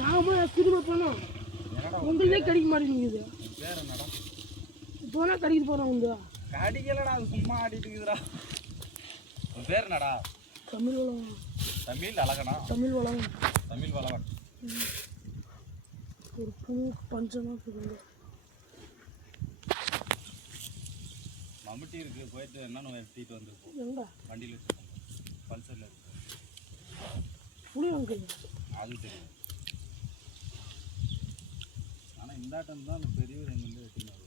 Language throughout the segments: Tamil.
நாம திரும்ப போனோம் உங்களே கடிக்க மாட்டேங்குது. வேற என்னடா போனா கடிக்கிட்டு போறோம் உங்க கடிக்கலடா, அது சும்மா ஆடிட்டு இருக்குதுடா. உன் பேர் என்னடா? தமிழ் வளவன். தமிழ் அழகனா? தமிழ் வளவன். தமிழ் வளவன். ஒரு பூ பஞ்சமா இருக்குது. மம்முட்டி இருக்கு, போயிட்டு என்னன்னு எடுத்துட்டு வந்துருப்போம். எங்க வண்டியில் வச்சுருக்கோம், பல்சரில் இருக்கு. புளி வாங்க அது தெரியும். ஆனால் இந்த ஆட்டம் தான் அந்த பெரியவர் எங்கேருந்து வெட்டினாரு.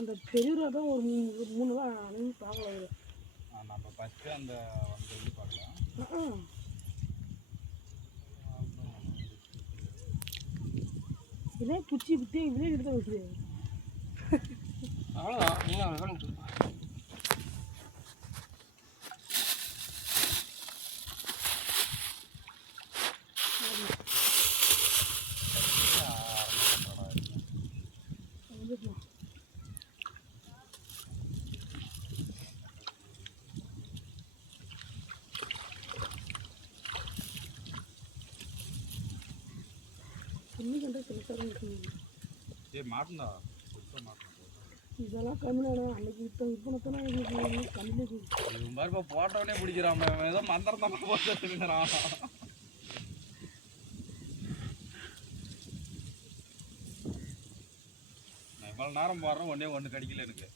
அந்த பெரியவராக தான் ஒரு 3 தான் அனைவரும் பார்க்கல. நம்ம ஃபஸ்ட்டு அந்த வந்து இது பார்க்கலாம். இதே பிடிச்சி விட்டு இதே எடுத்து வச்சுது. அவ்வளோதான். நீங்கள் மாட்டுண்டா இதெல்லாம் கம்மியான அன்னைக்கு இப்போ கம்மியாக போட்டோடனே பிடிக்கிறான். ஏதோ மந்திரம் தான் போட்டுக்கிறான். நான் இவ்வளோ நேரம் போடுறேன், ஒன்று கடிக்கல எனக்கு.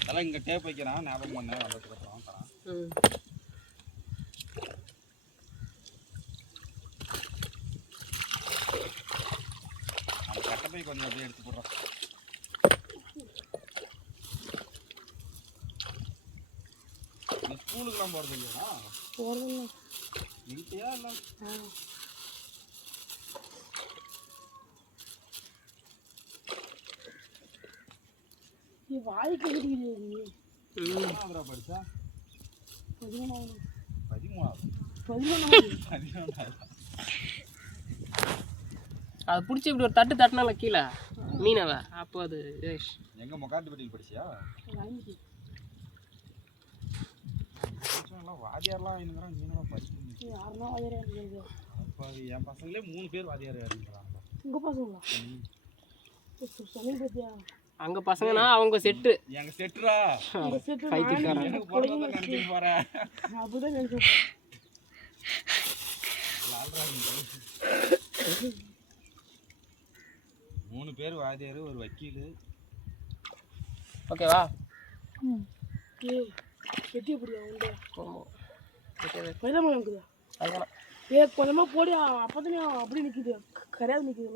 அதெல்லாம் இங்கே டேப் வைக்கிறான், ஞாபகம் பண்ணேன். வந்ததுக்கப்புறம் தரான். அந்த கட்டப்பை கொஞ்சம் அப்படியே எடுத்து போடுறோம். ஸ்கூலுக்குலாம் போகிறது இல்லையா? போகிறதில்ல. வீட்டையா இல்லை? நீ வாய்க்கு கட்டிக்கிறியா நீ? எத்தனாவதுரா படித்தா? 13வது. 13வது. அதை பிடிச்சி இப்படி ஒரு தட்டு தட்டினால கீழே மீனவ அப்போ அது எங்கே மொக்காட்டுப்பட்டியில் படிச்சியா? வாதியாரெலாம் இருக்கிறான், நீங்களும் படிச்சு யாருன்னா வாதியார் இருக்குது. அப்போ என் பசங்களே 3 பேர் வாதியார் இருக்கிறாங்க. உங்கள் பசங்களா? சமையல் பற்றியா? அங்கே பசங்கன்னா அவங்க செட்டு. எங்கள் செட்டுரா பைத்தியக்காரன். போகிறேன் அப்படிதான் நினைச்சேன். 3 பேர் வாதியார், ஒரு வக்கீல். ஓகேவா? வெட்டி எப்படியா உண்டு? அதுதான் கொஞ்சமாக போடி. அப்போதானே அப்படி நிற்கிது, கரையாது நிற்கிது.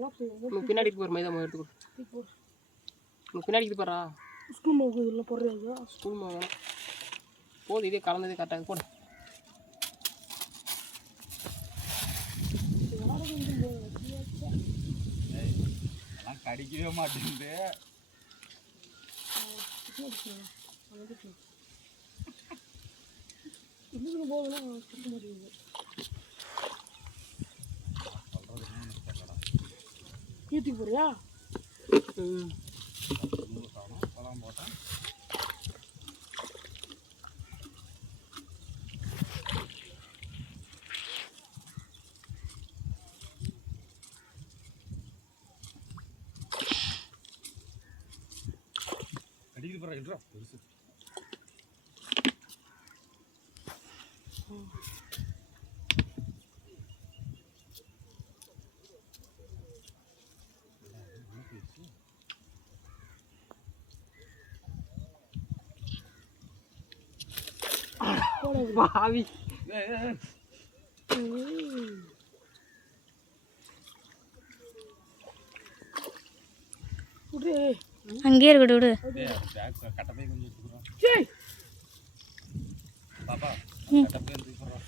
பின்னாடி போகிற மைதா எடுத்துக்கோ. பின்னாடி இது போடுறா. ஸ்கூல் மாவு இதெல்லாம் போடுறாங்க. ஸ்கூல் மாவு போதும், இதே கலந்ததே கரெக்டாக போடு. அதெல்லாம் கடிக்கவே மாட்டேங்குது. இன்னும் போதுன்னா கட்ட மாட்டேங்குது. கீர்த்திக்கு போறியா? பழம் போட்டேன். அடிக்குது போகிறா இல்லையா பெருசு. பாவி அங்கேயே இருக்கட்டும் விடு. கட்டப்பை கொஞ்சம் எடுத்துக்கிறோம். பாப்பா கட்டப்பை எடுத்துக்கிறோம்.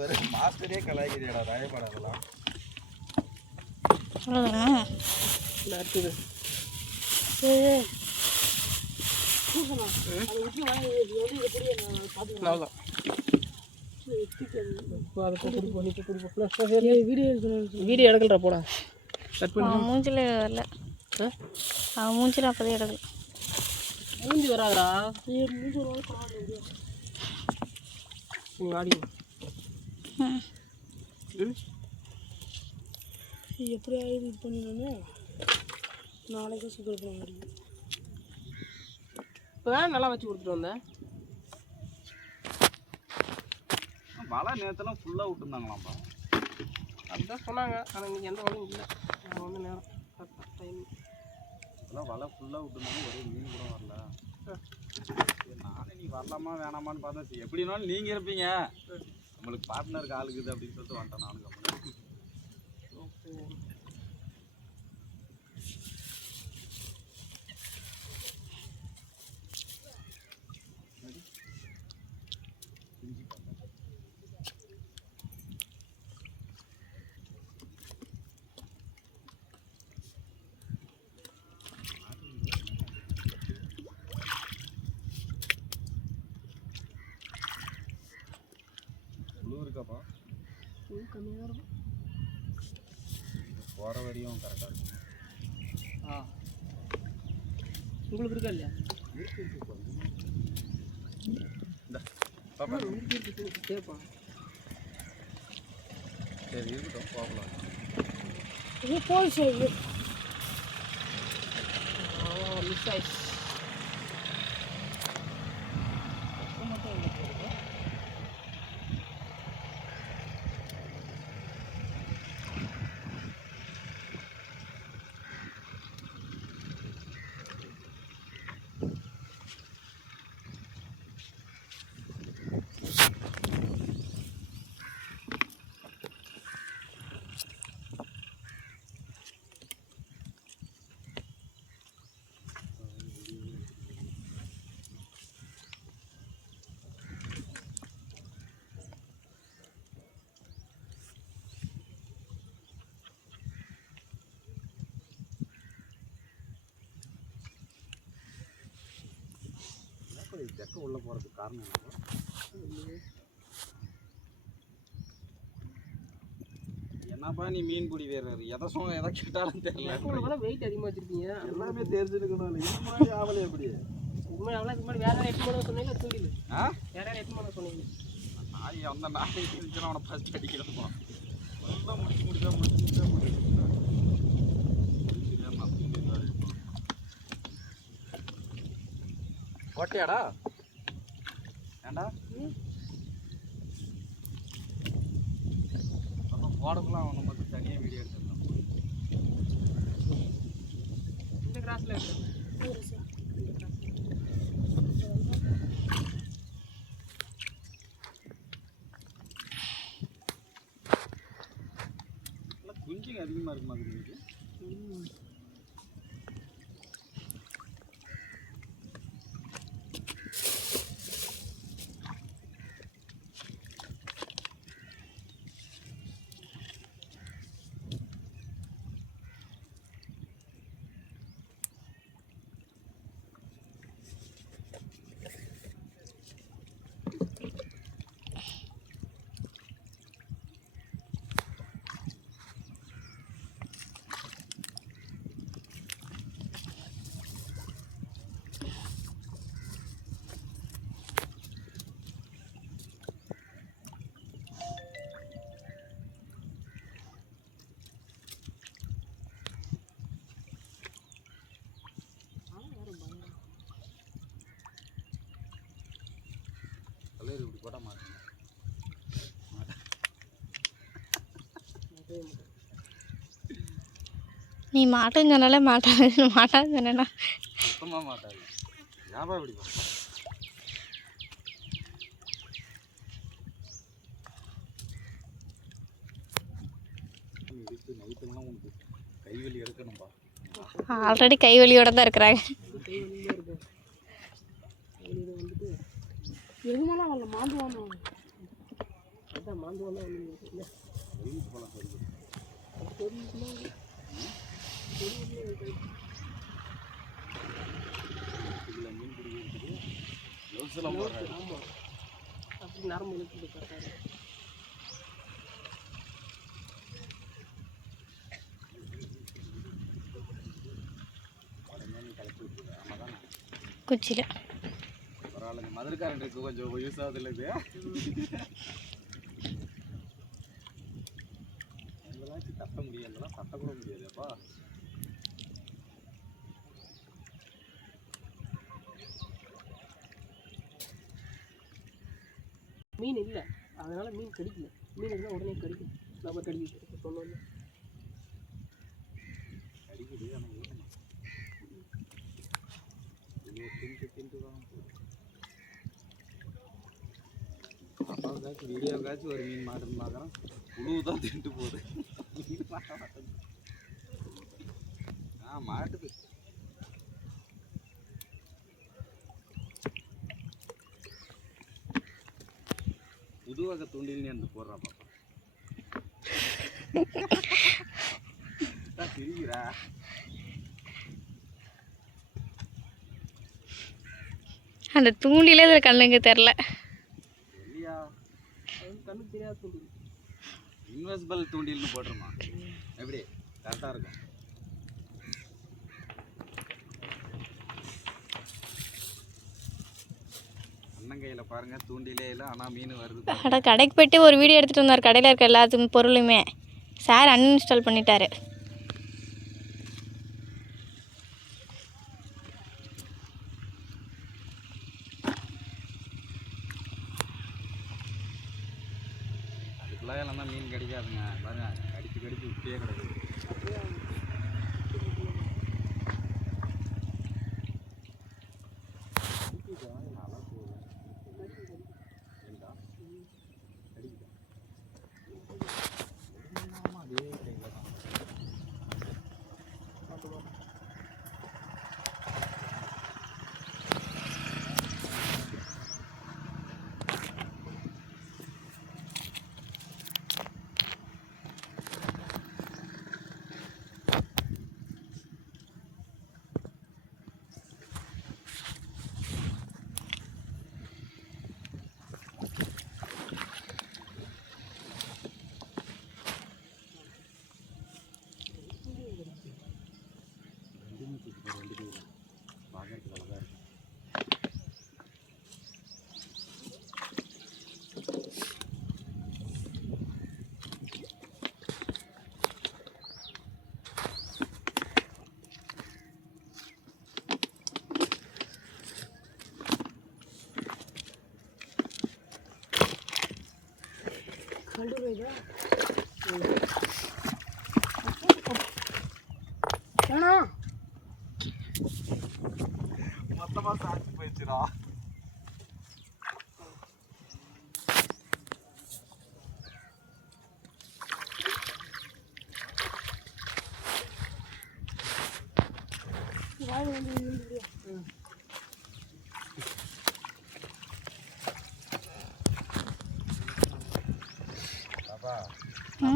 ஒரு மாஸ்டரே கலாய்க்கிறியாடா ராயப்பாடலாம். அவ்வளோதானா? இருக்குது. அவ்வளோதான். வீடியோ எடுக்கலடா போடா. கட் பண்ணி மூஞ்சில் வரல. அவன் மூஞ்சில் அப்போதே எடுக்கல. மூஞ்சி வராதா மூஞ்சி ஒரு பரவாயில்ல. நீ வாடி எப்படியாவது இது பண்ணினோன்னு நாளைக்கு சீக்கிரம் போகிறாங்க. இப்போ தான் நல்லா வச்சு கொடுத்துட்டு வந்தேன். வலை நேரத்தெல்லாம் ஃபுல்லாக விட்டுருந்தாங்களாம்ப்பா. அதுதான் சொன்னாங்க. ஆனால் இன்னைக்கு எந்த வலையும் இல்லை. நான் வந்து நேரம் கரெக்டாக டைம் அதெல்லாம் வலை ஃபுல்லாக விட்டுருந்தாங்க. ஒரே மீன் கூட வரல. நானே நீ வரலாமா வேணாமான்னு பார்த்தா சரி எப்படினாலும் நீங்கள் இருப்பீங்க, நம்மளுக்கு பார்ட்னருக்கு ஆளுக்குது அப்படின்னு சொல்லிட்டு வந்துட்டேன் நானும். Company okay. புழு இருக்காப்பா? கம்மியாக தான் இருக்கும். போகிற வரையும் கரெக்டாக இருக்கும். உங்களுக்கு இருக்கா இல்லையா? இந்த பாப்பா கேட்பா. சரி இருக்கட்டும், போகலாம். இது போய் சரி மிஸ் ஆயிடுச்சு. ஜக்க உள்ளே போகிறதுக்கு காரணம் என்னப்பா? நீ மீன் பிடி வேறாரு எதை சொன்ன எதை கேட்டாலும் தெரியல. வெயிட் அதிகமாக வச்சிருக்கீங்க. எல்லாமே தெரிஞ்சுருக்கணும். ஆவலை எப்படி இதுமாதிரி அவ்வளோ இது மாதிரி வேற எட்டு மணி சொன்னீங்க தூண்டில். வேற எட்டு மணி சொன்னீங்க. நாய் அந்த நாய் இருந்துச்சுன்னா அவனை ஃபஸ்ட் அடிக்கிறதுமா போட்டியாடா? ஏண்டா அப்போ போடக்குலாம் அவனை மட்டும் தனியாக வீடியோ எடுத்துருக்கான். இந்த கிராஸில் இருக்கு. குஞ்சுங்க அதிகமாக இருக்கு மாதிரி இருக்கு. கலர் இப்படி போட மாட்டேன். நீ மாட்டேன்னு சொன்னாலே மாட்டாதுன்னு சொன்னா சுத்தமாக மாட்டாது. ஞாபகம் இப்படி போட இதுக்கு நைட்டுலாம் உனக்கு கைவலி எடுக்கணும்பா. ஆல்ரெடி கைவலியோட தான் இருக்கிறாங்க. எதுனாலும் வரல மாந்து வாங்க. அதான் மாந்து வந்தால் இல்லை போகலாம் சரி. இதில் மீன் பிடிக்கிறதுக்கு க்ளவுஸ் எல்லாம் போடுறாரு. ஆமாம், அப்படி நரம்பு இழுத்து கரெக்டாக. உடனே நீ கலப்பி விட்டுருக்க. ஆமாம் தானே? குச்சியில். பரவாயில்லைங்க, மதுரைக்காரங்களுக்கு கொஞ்சம் யூஸ் ஆகுது இல்லை இது. இதெல்லாம் தட்ட முடியாது, இதெல்லாம் தட்டக்கூட முடியாதுப்பா. மீன் இல்லை, அதனால மீன் கடிக்கல. மீன் இருந்தால் உடனே கடிக்கும். நம்ம கடிக்கிட்டு சொன்னோம் கடிக்குது. ஆனால் இது தின்ட்டு தான் அப்பாவுக்காச்சும் வீடியோக்காச்சும் ஒரு மீன் மாட்டுன்னு பார்க்குறோம், புழு தான் தின்ட்டு போகுது. மீன் மாட்ட மாட்டேங்குது. மாட்டுது. புது வகை தூண்டில்னு அந்த போடுறான் பாப்பா. சிரிக்கிறா. அந்த தூண்டிலே அதில் கண்ணுங்க தெரில. இல்லையா, கண்ணுக்கு தெரியாத தூண்டில். இன்வெஸ்பிள் தூண்டில்னு போட்டுருமா, எப்படி கரெக்டாக இருக்கும். அண்ணன் கையில் பாருங்கள் தூண்டிலே இல்லை, ஆனால் மீன் வருது. அட கடைக்கு போய்ட்டு ஒரு வீடியோ எடுத்துகிட்டு வந்தார், கடையில் இருக்க எல்லாத்துக்கும் பொருளுமே. சார் அன்இன்ஸ்டால் பண்ணிட்டாரு. அதுக்குள்ளே எல்லாம் தான் மீன் கிடைக்காதுங்க. பாருங்க கடிச்சு கடிச்சு விட்டே கிடக்குது. மொத்தமாக சாட்சி போயிடுச்சுடா.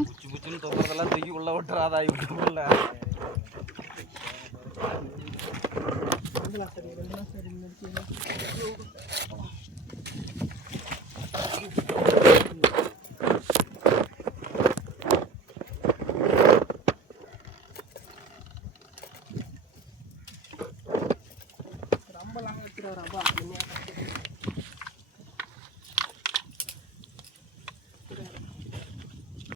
புச்சு புச்சுன்னு தொங்குறதெல்லாம் தூக்கி உள்ள விட்டுறாதா யூடியூப்ல.